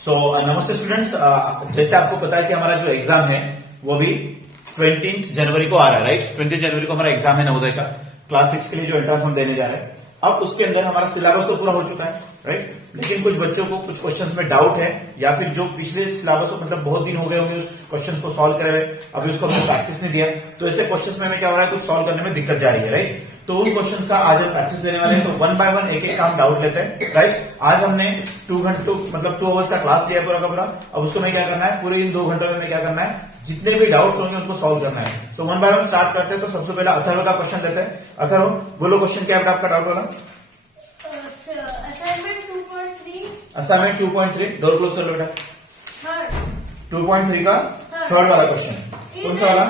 नमस्ते स्टूडेंट्स, जैसे आपको पता है कि हमारा जो एग्जाम है वो भी 20 जनवरी को आ रहा है, राइट। 20 जनवरी को हमारा एग्जाम है नवोदय का क्लास 6 के लिए जो एंट्रेंस हम देने जा रहे हैं। अब उसके अंदर हमारा सिलेबस तो पूरा हो चुका है, राइट, लेकिन कुछ बच्चों को कुछ क्वेश्चंस में डाउट है, या फिर जो पिछले सिलेबस मतलब बहुत दिन हो गए होंगे उस क्वेश्चंस को सॉल्व करे हुए, अभी उसको हमने प्रैक्टिस नहीं दिया, तो ऐसे क्वेश्चंस में हमें क्या हो रहा है, कुछ सॉल्व करने में दिक्कत जा रही है, राइट। तो उन क्वेश्चंस का आज हम प्रैक्टिस देने वाले हैं, तो वन बाय वन एक एक काम डाउट लेते हैं, राइट। आज हमने 2 आवर्स का क्लास लिया पूरा का पूरा। अब उसको मैं क्या करना है, पूरे इन 2 घंटों में क्या करना है, जितने भी डाउट्स होंगे उनको सॉल्व करना है। So one by one start करते हैं। तो सबसे पहले अथर्व का क्वेश्चन देते हैं। अथर्व बोलो, क्वेश्चन क्या है आपका डाउट वाला? असाइनमेंट 2.3 डोर क्लोज कर लो बेटा। 2.3 का थर्ड वाला क्वेश्चन कौन सा वाला?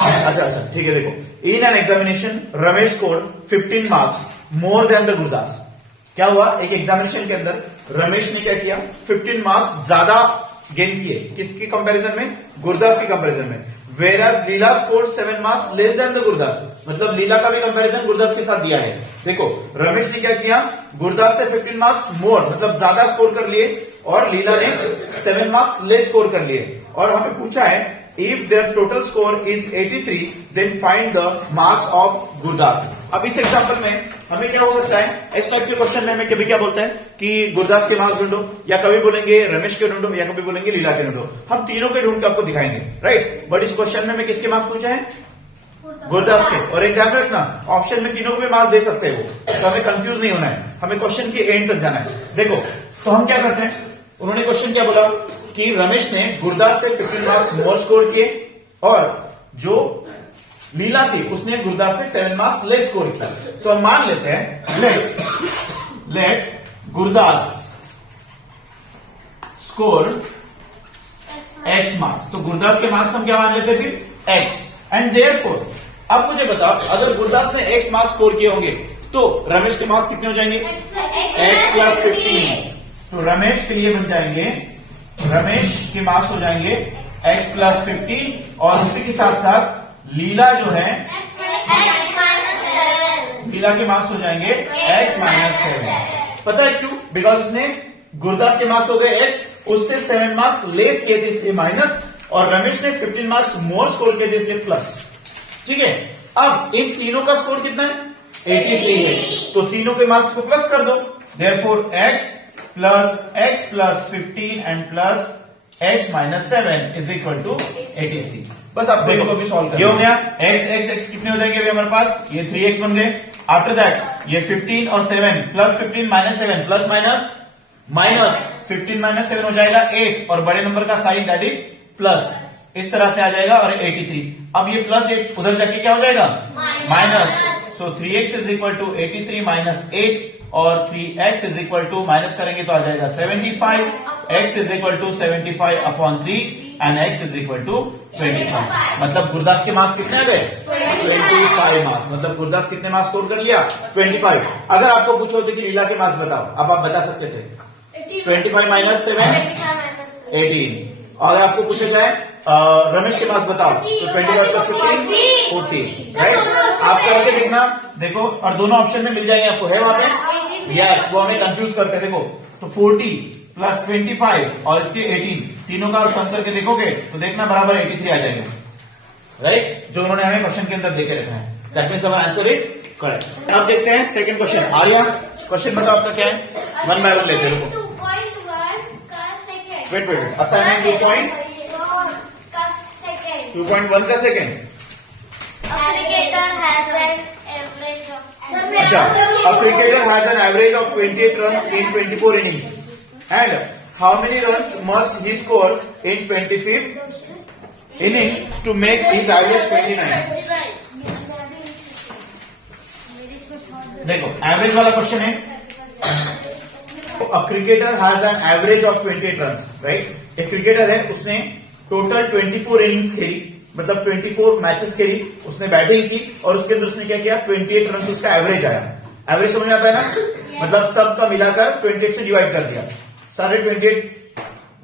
अच्छा ठीक है। देखो, in an examination Ramesh scored 15 marks more than the Gurdas. क्या हुआ, एक एग्जामिनेशन के अंदर रमेश ने क्या किया, 15 मार्क्स ज्यादा गेन किए। किसके कंपैरिजन में? गुरदास के कंपैरिजन में। वेराज Leela scored 7 marks less than the Gurdas, मतलब लीला का भी कंपैरिजन गुरदास के साथ दिया है। देखो, रमेश ने क्या किया, गुरदास से 15 मार्क्स मोर मतलब ज्यादा स्कोर कर लिए, और लीला ने 7 मार्क्स लेस स्कोर कर लिए। और हमें पूछा है if there total score is 83 then find the marks of Gurdas. अब इस एग्जांपल में हमें क्या हो सकता है, इस टाइप के क्वेश्चन में हमें कभी क्या बोलते हैं कि गुरदास के मार्क्स ढूंढो, या कभी बोलेंगे रमेश के ढूंढो, या कभी बोलेंगे लीला के ढूंढो। हम तीनों के ढूंढ के आपको दिखाएंगे, राइट। बट इस क्वेश्चन में हमें किसके मार्क्स पूछे हैं? गुरदास के। और एक ध्यान रखना, ऑप्शन में तीनों को भी मार्क्स दे सकते हैं वो, तो हमें कंफ्यूज नहीं होना है, हमें क्वेश्चन के एंड तक जाना है। देखो, तो हम क्या करते हैं, उन्होंने क्वेश्चन क्या बोला कि रमेश ने गुरदास से 15 मार्क्स मोर स्कोर किए, और जो लीला थी उसने गुरदास से 7 मार्क्स लेस स्कोर किया। तो हम मान लेते हैं let Gurdas score x marks. तो गुरदास के मार्क्स हम क्या मान लेते फिर? x। एंड देयरफॉर, अब मुझे बताओ, अगर गुरदास ने x मार्क्स स्कोर किए होंगे तो रमेश के मार्क्स कितने हो जाएंगे? x plus 15। तो रमेश के लिए बन जाएंगे, रमेश के मार्क्स हो जाएंगे x प्लस 15, और उसी के साथ साथ लीला जो है लीला के मार्क्स हो जाएंगे x माइनस 7। पता है क्यों? बिकॉज उसने गुरदास के मार्क्स हो गए x, उससे 7 मार्क्स लेस किए थे इसलिए माइनस, और रमेश ने 15 मार्क्स मोर स्कोर किए थे इसलिए प्लस। ठीक है। अब इन तीनों का स्कोर कितना है? 83 है, तो तीनों के मार्क्स को प्लस कर दो। Therefore x plus 15 and plus x minus 7 is equal to 83। बस आप देखो अभी सॉल्व कर, ये हो गया x कितने हो जाएंगे अभी हमारे पास? ये 3x बन गए। आफ्टर दैट ये 15 और 7 plus 15 minus 7 plus minus minus 15 minus 7 हो जाएगा 8, और बड़े नंबर का साइन दैट इज प्लस, इस तरह से आ जाएगा, और 83। अब ये प्लस 8 उधर जाके क्या हो जाएगा? Minus. So 3x is equal to 83 minus 8, और 3x is equal to minus करेंगे तो आ जाएगा 75। x is equal to 75 upon 3 and x is equal to 25। मतलब गुरदास के मार्क्स कितने आ गए? 25 मार्क्स। मतलब गुरदास कितने मार्क्स स्कोर कर लिया? 25। अगर आपको पूछो तो कि लीला के मार्क्स बताओ, अब आप बता सकते थे 25 माइनस 7 18। अगर आपको पूछा जाए रमेश के मार्क्स बताओ तो 25 प्लस 15 40, राइट। आप करके देखना, देखो, और दोनों ऑप्शन में मिल जाएंगे आपको, है वहां पे? यस, वो हमें कंफ्यूज करते हैं। देखो, तो 40 प्लस 25 और इसके 18, तीनों का सम करके देखोगे तो देखना बराबर 83 आ जाएगा, राइट, जो उन्होंने हमें क्वेश्चन के अंदर देके रखा है। That means our answer is correct. अब देखते हैं सेकंड क्वेश्चन। आर्या, क्वेश्चन बताओ आपका क्या है? वन बाय वन लेते हैं। वेट, असाइनमेंट 2.1 का सेकंड। अच्छा, a cricketer has an average of 28 runs in 24 innings, and how many runs must he score in 25th inning to make his average 29? देखो, average वाला क्वेश्चन है। A cricketer has an average of 28 runs, right? एक cricketer है, उसने total 24 innings खेली, मतलब 24 matches खेली, उसने बैटिंग की, और उसके अंदर उसने क्या किया, 28 रन उसका एवरेज आया। एवरेज समझ में आता है ना? मतलब सबका मिलाकर 28 से डिवाइड कर दिया। सारे 28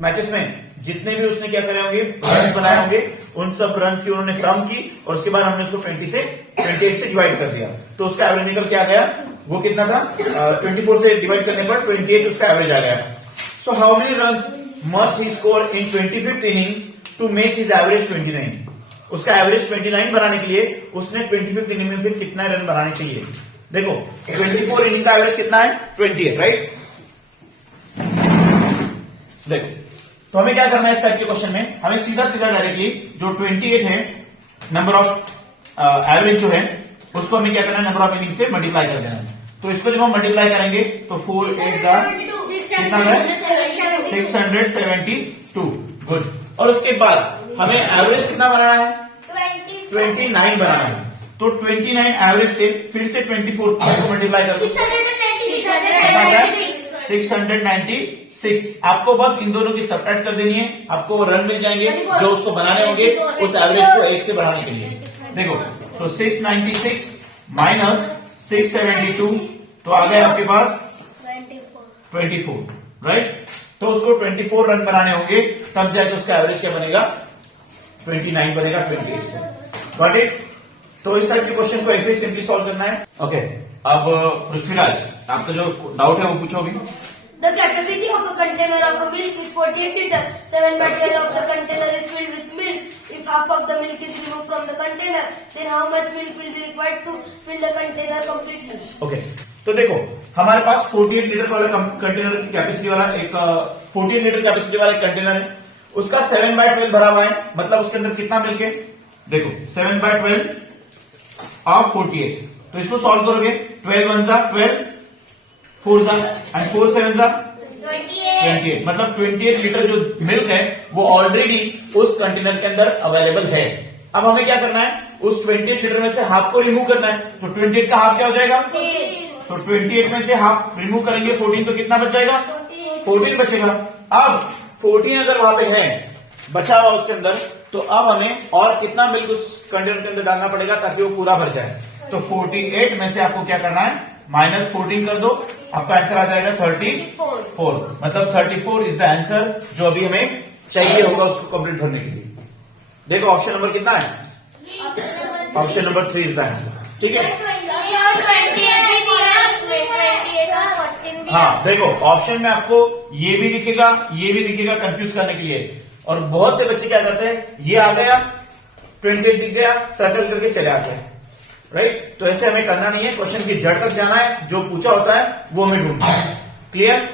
मैचेस में जितने भी उसने क्या करे होंगे, रन बनाए होंगे, उन सब रन की उन्होंने सम की, और उसके बाद हमने उसको 28 से डिवाइड कर दिया, तो उसका एवरेज निकल क्या गया, वो कितना था? 24 से डिवाइड करने पर 28 उसका एवरेज आ गया। So how many runs must he score in 25th innings to make his average 29? उसका एवरेज 29 बनाने के लिए उसने 25th इनिंग में फिर कितना रन बनाने चाहिए? देखो 24 इनिंग का एवरेज कितना है? 28, राइट? देखो तो हमें क्या करना है इस टाइप के क्वेश्चन में, हमें सीधा सीधा डायरेक्टली जो 28 है नंबर ऑफ एवरेज जो है उसको हमें क्या करना है, नंबर ऑफ इनिंग से मल्टीप्लाई कर देना है। तो इसको जब हम मल्टीप्लाई करेंगे तो 4 8 कितना है? 672। गुड। और उसके बाद हमें एवरेज कितना बनाना है? 29 बनाना है। तो 29 एवरेज से फिर से 24 को मल्टीप्लाई कर 696। आपको बस इन दोनों की सब्ट्रैक्ट कर देनी है, आपको रन मिल जाएंगे जो उसको बनाने होंगे उस एवरेज को 1 से बढ़ाने के लिए। देखो तो 696 माइनस 672 तो आ गए आपके पास 24, राइट? तो उसको 24 रन बनाने होंगे तब जाके उसका एवरेज क्या बनेगा? 29 बनेगा 28 से। Got it? तो इस टाइप के क्वेश्चन को ऐसे ही सिंपली सॉल्व करना है। ओके, अब पृथ्वीराज आपका जो डाउट है वो पूछो अभी। The capacity of a container of a milk is 48 liters. 7/12 of the container is filled with milk. If half of the milk is removed from the container, then how much milk will be required to fill the container completely? Okay, तो देखो हमारे पास 48 litre वाला container की capacity वाला एक 14 litre capacity वाला एक container है, उसका 7/12 भरा हुआ है, मतलब उसके अंदर कितना मिल्क है? देखो 7/12 ऑफ 48, तो इसको सॉल्व करोगे 12 1 जा 12, 4 जा एंड 4 7 जा 28, मतलब 28 लीटर जो मिल्क है वो ऑलरेडी उस कंटेनर के अंदर अवेलेबल है। अब हमें क्या करना है, उस 28 लीटर में से हाफ को रिमूव करना है। तो 28 का हाफ क्या हो जाएगा? तो 28 में से हाफ रिमूव करेंगे 14, तो कितना बच जाएगा? 14 बचेगा। अब 14 अगर वहां पे है बचा हुआ उसके अंदर, तो अब हमें और कितना मिल्क उस कंटेनर के अंदर डालना पड़ेगा ताकि वो पूरा भर जाए। तो 48 में से आपको क्या करना है, माइनस 14 कर दो, आपका आंसर आ जाएगा 34, मतलब 34 इज द आंसर जो अभी हमें चाहिए होगा उसको कंप्लीट भरने के लिए। देखो ऑप्शन नंबर कितना है? Option number 3 is the answer. ठीक है, हाँ देखो ऑप्शन में आपको ये भी दिखेगा कंफ्यूज करने के लिए। और बहुत से बच्चे क्या करते हैं, ये आ गया 28 दिख गया, सर्कल करके चले आते हैं, राइट? तो ऐसे हमें करना नहीं है, क्वेश्चन की जड़ तक जाना है, जो पूछा होता है वो हमें ढूंढना है। क्लियर?